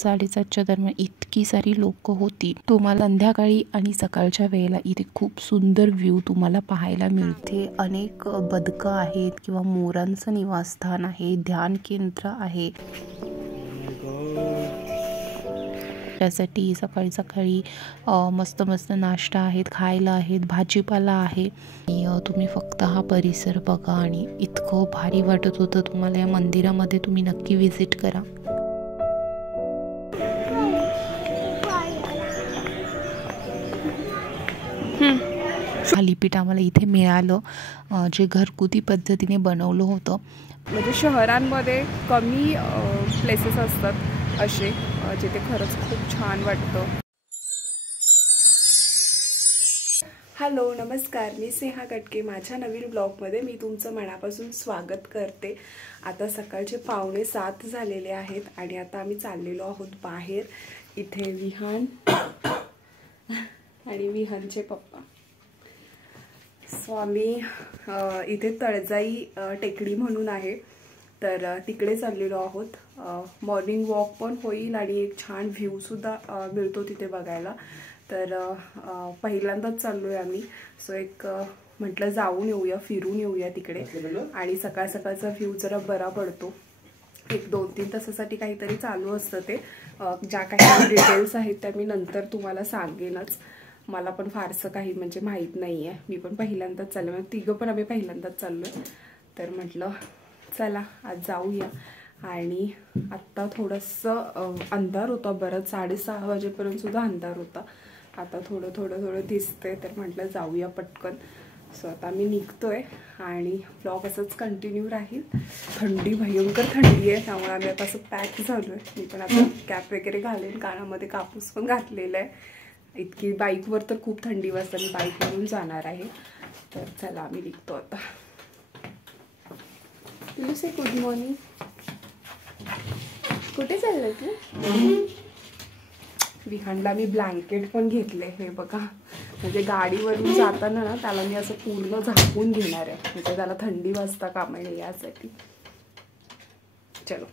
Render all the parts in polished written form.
7:30-7:30च्या दरम्यान इतकी सारी लोक होती। तुम्हाला संध्याकाळी आणि सकाळच्या वेळेला इथे खूप सुंदर व्ह्यू तुम्हाला पाहायला मिळते। अनेक बदकं आहेत किंवा मोरांचं निवासस्थान आहे, ध्यान केंद्र आहे। त्यासाठी सकाळी सकाळी मस्त मस्त नाश्ता आहेत, खायला आहेत, भाजीपाला आहे। तुम्ही फक्त हा परिसर बघा आणि इतकं भारी वाटत होतं। तुम्हाला या मंदिरामध्ये तुम्ही नक्की विजिट करा। थालीपीठ आम्हाला इथे मिळालं, जे घरगुती पद्धतीने बनवलं होतं। म्हणजे शहरांमध्ये कमी प्लेसेस असतात असे जिथे खरंच खूप छान वाटतं। हॅलो नमस्कार, मी स्नेहा कटके। माझ्या नवीन ब्लॉगमध्ये मी तुमचं मनापासून स्वागत करते। आता सकाळचे 6:45 झालेले आहेत आणि आता आम्ही चाललेलो आहोत बाहेर। इथे विहान आणि विहानचे पप्पा। स्वामी इथे तळजाई टेकडी म्हणून आहे, तर तिकडे चाललेलो आहोत। मॉर्निंग वॉक पण होईल आणि एक छान व्ह्यू सुद्धा मिळतो तिथे बघायला। तर पहिल्यांदाच चाललोय आम्ही, सो एक म्हटलं जाऊन येऊया, फिरून येऊया तिकडे आणि सकाळ सकाळचा व्ह्यू जरा बरा पडतो। एक 2-3 तासासाठी काहीतरी चालू असतं ते। ज्या काही डिटेल्स आहेत त्या मी नंतर तुम्हाला सांगेनच। मला पण फारसं काही म्हणजे माहीत नाही आहे, मी पण पहिल्यांदाच चाललो, म्हणजे तिघं पण आम्ही पहिल्यांदाच चाललोय। तर म्हटलं चला आज जाऊया। आणि आत्ता थोडंसं अंधार होता, बरंच 6:30 वाजेपर्यंत सुद्धा अंधार होता। आता थोडं दिसतंय, तर म्हटलं जाऊया पटकन। सो आता मी निघतोय आणि ब्लॉग असंच कंटिन्यू राहील। थंडी, भयंकर थंडी आहे, त्यामुळे आम्ही आता असं पॅक झालोय। मी पण आता कॅप वगैरे घालेन, कानामध्ये कापूस पण घातलेला आहे। इतकी बाईकवर तर खूप थंडी वाजते, मी बाईकवरून जाणार आहे। तर चला आम्ही निघतो आता। तुला से गुड मॉर्निंग। कुठे चाललं तू? विहानला मी ब्लँकेट पण घेतले, हे बघा। म्हणजे गाडीवरून जाताना ना त्याला मी असं पूर्ण झाकून घेणार आहे, म्हणजे त्याला थंडी वाजता कामा नये यासाठी। चलो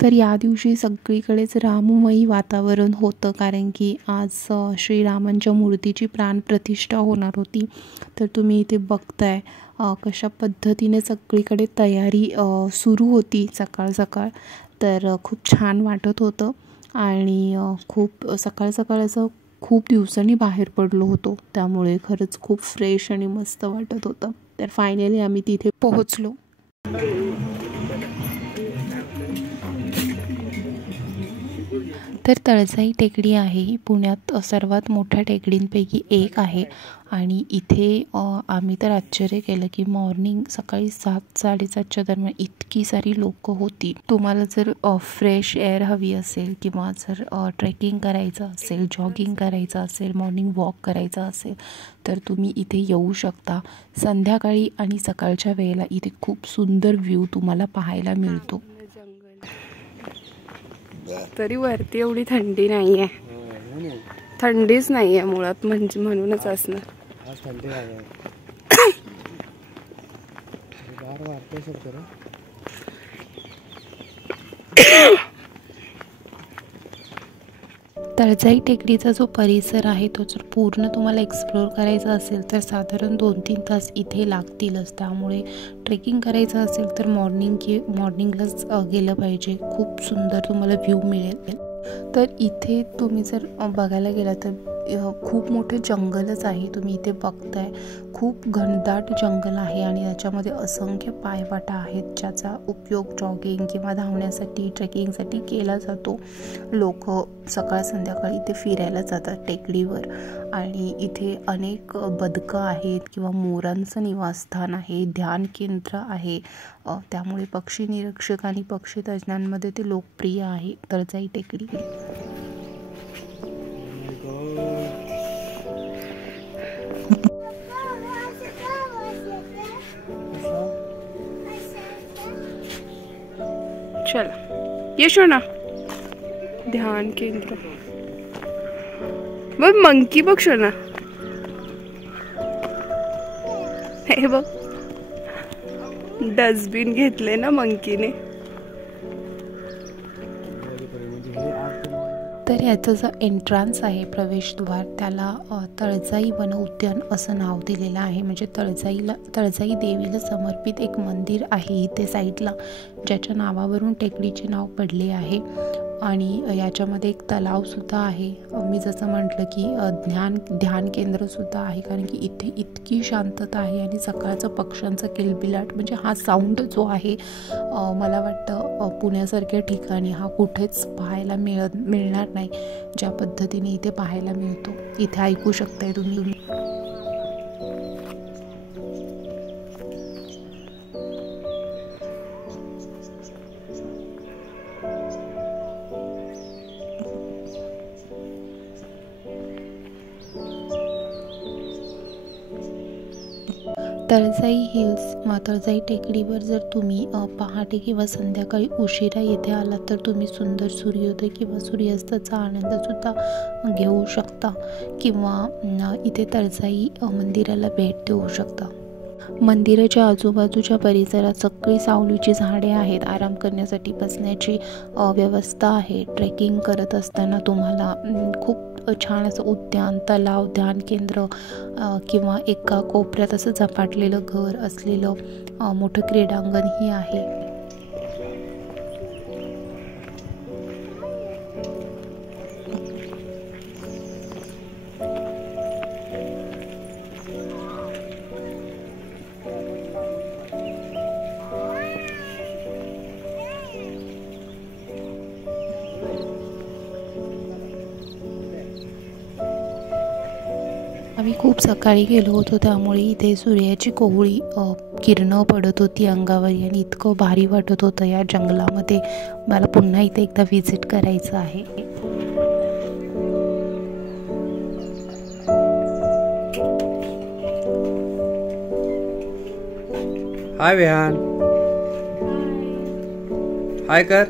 तर या दिवशी सगळीकडेच राममयी वातावरण होतं, कारण की आज श्रीरामांच्या मूर्तीची प्राणप्रतिष्ठा होणार होती। तर तुम्ही इथे बघताय कशा पद्धतीने सगळीकडे तयारी सुरू होती सकाळ सकाळ। तर खूप छान वाटत होतं आणि खूप सकाळ सकाळचं खूप दिवसांनी बाहेर पडलो होतो, त्यामुळे खरंच खूप फ्रेश आणि मस्त वाटत होतं। तर फायनली आम्ही तिथे पोहोचलो। तर तळजाई टेकडी आहे ही पुण्यात सर्वात मोठ्या टेकडींपैकी एक आहे आणि इथे आम्ही तर आश्चर्य केलं की मॉर्निंग सकाळी 7-7:30च्या दरम्यान इतकी सारी लोक होती। तुम्हाला जर फ्रेश एअर हवी असेल किंवा जर ट्रेकिंग करायचं असेल, जॉगिंग करायचं असेल, मॉर्निंग वॉक करायचा असेल, तर तुम्ही इथे येऊ शकता। संध्याकाळी आणि सकाळच्या वेळेला इथे खूप सुंदर व्ह्यू तुम्हाला पाहायला मिळतो। तरी वरती एवढी थंडी नाहीये, थंडीच नाहीये मुळात, म्हणजे म्हणूनच असणार। तळजाई टेकडीचा जो परिसर आहे तो जर पूर्ण तुम्हाला एक्सप्लोर करायचा असेल तर साधारण 2-3 तास इथे लागतीलच। त्यामुळे ट्रेकिंग करायचं असेल तर मॉर्निंगलाच गेलं पाहिजे। खूप सुंदर तुम्हाला व्ह्यू मिळेल। तर इथे तुम्ही जर बघायला गेला तर खूप मोठे जंगलच आहे, तुम्ही इथे बघताय। खूप घनदाट जंगल आहे आणि याच्यामध्ये असंख्य पायवाटा आहेत, ज्याचा उपयोग जॉगिंग किंवा धावण्यासाठी, ट्रेकिंगसाठी केला जातो। लोक सकाळ संध्याकाळी इथे फिरायला जातात टेकडीवर आणि इथे अनेक बदकं आहेत किंवा मोरांचं निवासस्थान आहे, ध्यान केंद्र आहे। त्यामुळे पक्षी निरीक्षक आणि पक्षी तज्ज्ञांमध्ये ते लोकप्रिय आहे तळजाई टेकडी। चला येशो ना ध्यान केंद्र। बघ मंकी बघ शोना, हे बघ डस्टबिन घेतले ना मंकीने. तर याचं जो एंट्रन्स आहे प्रवेशद्वार त्याला तळजाई वन उद्यान असं नाव दिलेलं आहे. म्हणजे तळजाई देवीला समर्पित एक मंदिर आहे इथे साईडला, ज्याच्या नावावरून टेकडीचे नाव पडले आहे. आणि याच्यामध्ये एक तलावसुद्धा आहे. मी जसं म्हटलं की ध्यान केंद्रसुद्धा आहे, कारण की इथे इतकी शांतता आहे आणि सकाळचं पक्ष्यांचं किलबिलाट, म्हणजे हा साऊंड जो आहे मला वाटतं पुण्यासारख्या ठिकाणी हा कुठेच पाहायला मिळणार नाही. ज्या पद्धतीने इथे पाहायला मिळतो, इथे ऐकू शकताय तुम्ही. तळजाई टेकडीवर जर तुम्ही पहाटे किंवा संध्याकाळी उशिरा येथे आलात तर तुम्ही सुंदर सूर्योदय किंवा सूर्यास्ताचा आनंदसुद्धा घेऊ शकता, किंवा इथे तळजाई मंदिराला भेट देऊ शकता. मंदिराच्या आजूबाजूच्या परिसरात सगळी सावलीची झाडे आहेत. आराम करण्यासाठी बसण्याची व्यवस्था आहे. ट्रेकिंग करत असताना तुम्हाला खूप छान असं उद्यान, तलाव, ध्यान केंद्र किंवा एका कोपऱ्यात असं झपाटलेलं घर असलेलं मोठं क्रीडांगणही आहे. आम्ही खूप सकाळी गेलो होतो, त्यामुळे इथे सूर्याची कोवळी किरणं पडत होती अंगावर आणि इतकं भारी वाटत होतं या जंगलामध्ये. मला पुन्हा इथे एकदा व्हिजिट करायचं आहे. हाय विहान, हाय कर.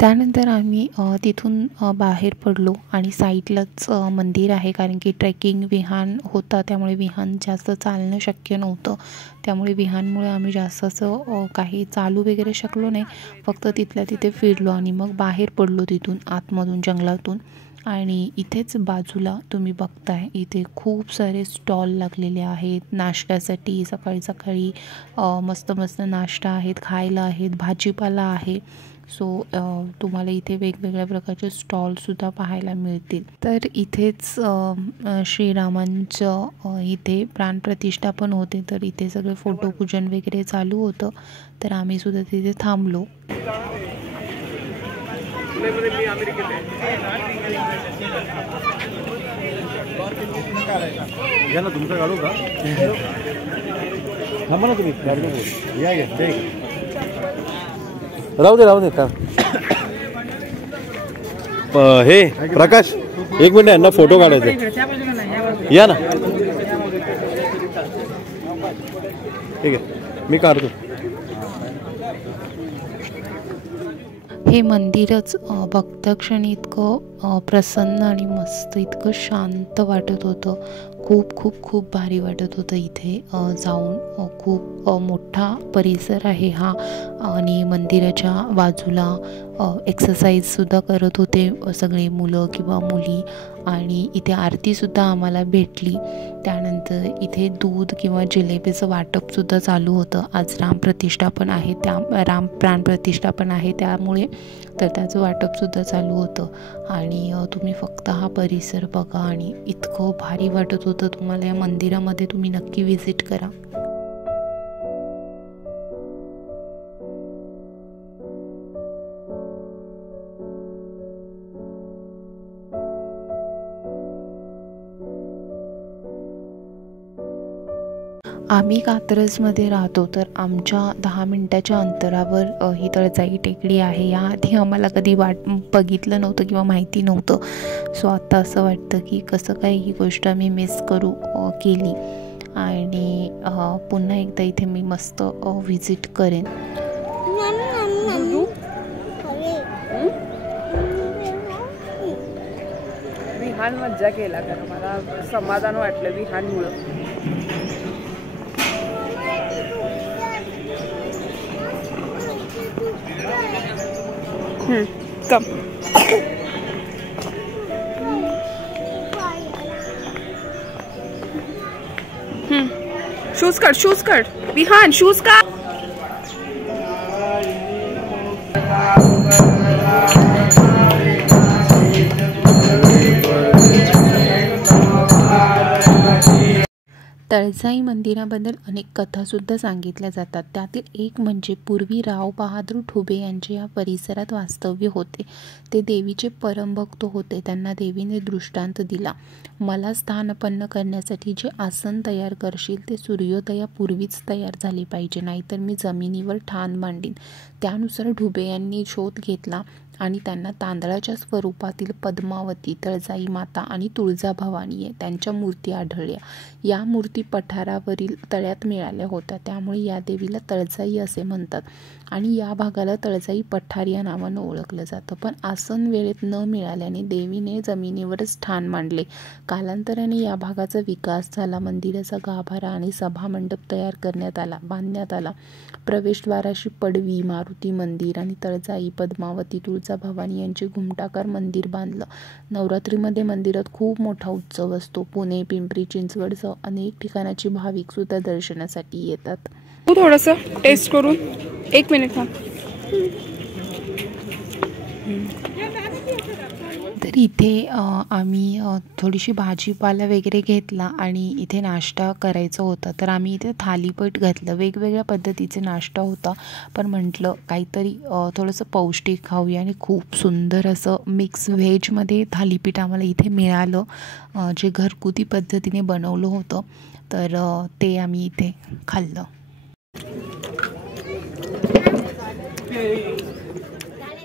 त्यानंतर आम्ही तिथून बाहेर पडलो आणि साईडलाच मंदिर आहे, कारण की ट्रेकिंग विहान होता, त्यामुळे विहान जास्त चालणं शक्य नव्हतं. त्यामुळे विहानमुळे आम्ही जास्त असं काही चालू वगैरे शकलो नाही. फक्त तिथल्या तिथे फिरलो आणि मग बाहेर पडलो तिथून आतमधून जंगलातून. आणि इथेच बाजूला तुम्ही बघताय इथे खूप सारे स्टॉल लागलेले आहेत नाश्त्यासाठी. सकाळी सकाळी मस्त मस्त नाश्ता आहेत, खायला आहेत, भाजीपाला आहे. सो तुम्हाला इथे वेगवेगळ्या प्रकारचे स्टॉलसुद्धा पाहायला मिळतील. तर इथेच श्रीरामांचं इथे प्राणप्रतिष्ठा पण होते, तर इथे सगळे फोटोपूजन वगैरे चालू होतं. तर आम्ही सुद्धा तिथे थांबलो. या ना तुमचं काढू का? थांबा ना तुम्ही, या राहू दे का. हे प्रकाश, एक मिनिट यांना फोटो काढायचे, या ना. ठीक आहे, मी काढतो. हे मंदिरच बघताक्षणी इतकं प्रसन्न आणि मस्त, इतकं शांत वाटत होतं. खूप खूप खूप भारी वाटत होतं इथे जाऊन. खूप मोठा परिसर आहे हा आणि मंदिराच्या बाजूला एक्सरसाइजसुद्धा करत होते सगळे मुलं किंवा मुली. आणि इथे आरतीसुद्धा आम्हाला भेटली. त्यानंतर इथे दूध किंवा जिलेबीचं वाटपसुद्धा चालू होतं. आज रामप्रतिष्ठा पण आहे, राम प्राणप्रतिष्ठा पण आहे, त्यामुळे तर त्याचं वाटपसुद्धा चालू होतं. आणि तुम्ही फक्त हा परिसर बघा आणि इतकं भारी वाटत होतं. तुम्हाला या मंदिरामध्ये तुम्ही नक्की व्हिजिट करा. आम्ही कात्रजमध्ये राहतो, तर आमच्या 10 मिनिटाच्या अंतरावर ही तळजाई टेकडी आहे. याआधी आम्हाला कधी बघितलं नव्हतं किंवा माहिती नव्हतं. सो आता असं वाटतं की कसं काय ही गोष्ट आम्ही मिस केली आणि पुन्हा एकदा इथे मी मस्त व्हिजिट करेन. विहान मज्जा केला, कारण मला समाधान वाटलं विहानमुळं. कम शूज काढ विहान, शूज काढ. तळजाई मंदिराबद्दल अनेक कथासुद्धा सांगितल्या जातात. त्यातील एक म्हणजे पूर्वी राव बहादूर ठुबे यांचे या परिसरात वास्तव्य होते. ते देवीचे परमभक्त होते. त्यांना देवीने दृष्टांत दिला, मला स्थानपन्न करण्यासाठी जे आसन तयार करशील ते सूर्योदयापूर्वीच तयार झाले पाहिजे, नाहीतर मी जमिनीवर ठाण मांडीन. त्यानुसार ठुबे यांनी शोध घेतला आणि त्यांना तांदळाच्या स्वरूपातील पद्मावती, तळजाई माता आणि तुळजाभवानी त्यांच्या मूर्ती आढळल्या. या मूर्ती पठारावरील तळ्यात मिळाल्या होत्या, त्यामुळे या देवीला तळजाई असे म्हणतात आणि या भागाला तळजाई पठार या नावानं ओळखलं जातं. पण आसन वेळेत न मिळाल्याने देवीने जमिनीवरच ठाण मांडले. कालांतराने या भागाचा विकास झाला. मंदिराचा गाभारा आणि सभामंडप तयार बांधण्यात आला. प्रवेशद्वाराशी पडवी, मारुती मंदिर आणि तळजाई, पद्मावती, तुळजाभवानी यांचे घुमटाकार मंदिर बांधलं. नवरात्रीमध्ये मंदिरात खूप मोठा उत्सव असतो. पुणे, पिंपरी चिंचवडसह अनेक ठिकाणाची भाविक सुद्धा दर्शनासाठी येतात. थोडंसं टेस्ट करून 1 मिनिट थांब. तर इथे आम्ही थोडीशी भाजीपाला वगैरे घेतला आणि इथे नाश्ता करायचा होता. तर आम्ही इथे थालीपीठ घातलं. वेगवेगळ्या पद्धतीचे नाश्ता होता, पण म्हटलं काहीतरी थोडंसं पौष्टिक खाऊया आणि खूप सुंदर असं मिक्स व्हेजमध्ये थालीपीठ आम्हाला इथे मिळालं, जे घरगुती पद्धतीने बनवलं होतं. तर ते आम्ही इथे खाल्लं.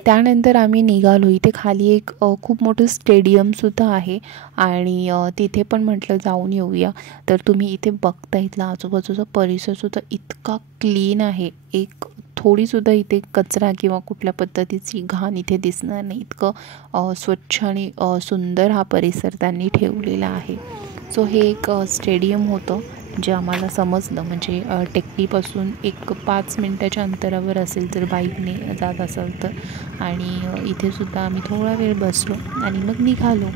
त्यानंतर आम्ही निघालो. इथे खाली एक खूप मोठं स्टेडियमसुद्धा आहे आणि तिथे पण म्हटलं जाऊन येऊया. तर तुम्ही इथे बघता, इथला आजूबाजूचा परिसरसुद्धा इतका क्लीन आहे. एक थोडीसुद्धा इथे कचरा किंवा कुठल्या पद्धतीची घाण इथे दिसणार नाही. इतकं स्वच्छ आणि सुंदर हा परिसर त्यांनी ठेवलेला आहे. सो हे एक स्टेडियम होतं जे आम्हाला समजलं, म्हणजे टेकडीपासून एक 5 मिनटाच्या अंतरावर असेल जर बाईकने जात असाल तर. आणि इथे सुद्धा आम्ही थोडा वेळ बसलो आणि मग निघालो.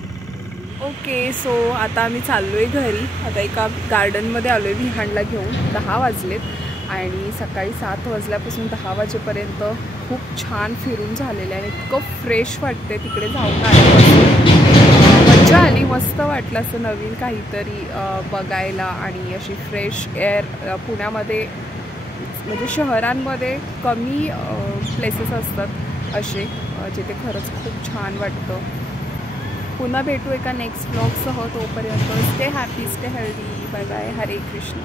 ओके, सो आता आम्ही चाललो आहे घरी. आता एका गार्डनमध्ये आलो आहे विहानला घेऊन. 10 वाजलेत आणि सकाळी 7 वाजल्यापासून 10 वाजेपर्यंत खूप छान फिरून झालेलं आहे. इतकं फ्रेश वाटते. तिकडे जाऊन आले, मजा आली, मस्त वाटलं असं नवीन काहीतरी बघायला. आणि अशी फ्रेश एअर पुण्यामध्ये, म्हणजे शहरांमध्ये कमी प्लेसेस असतात असे जिथे खरंच खूप छान वाटतं. पुन्हा भेटू एका नेक्स्ट ब्लॉगसह. तोपर्यंत stay happy, stay healthy. Bye bye. Hare Krishna.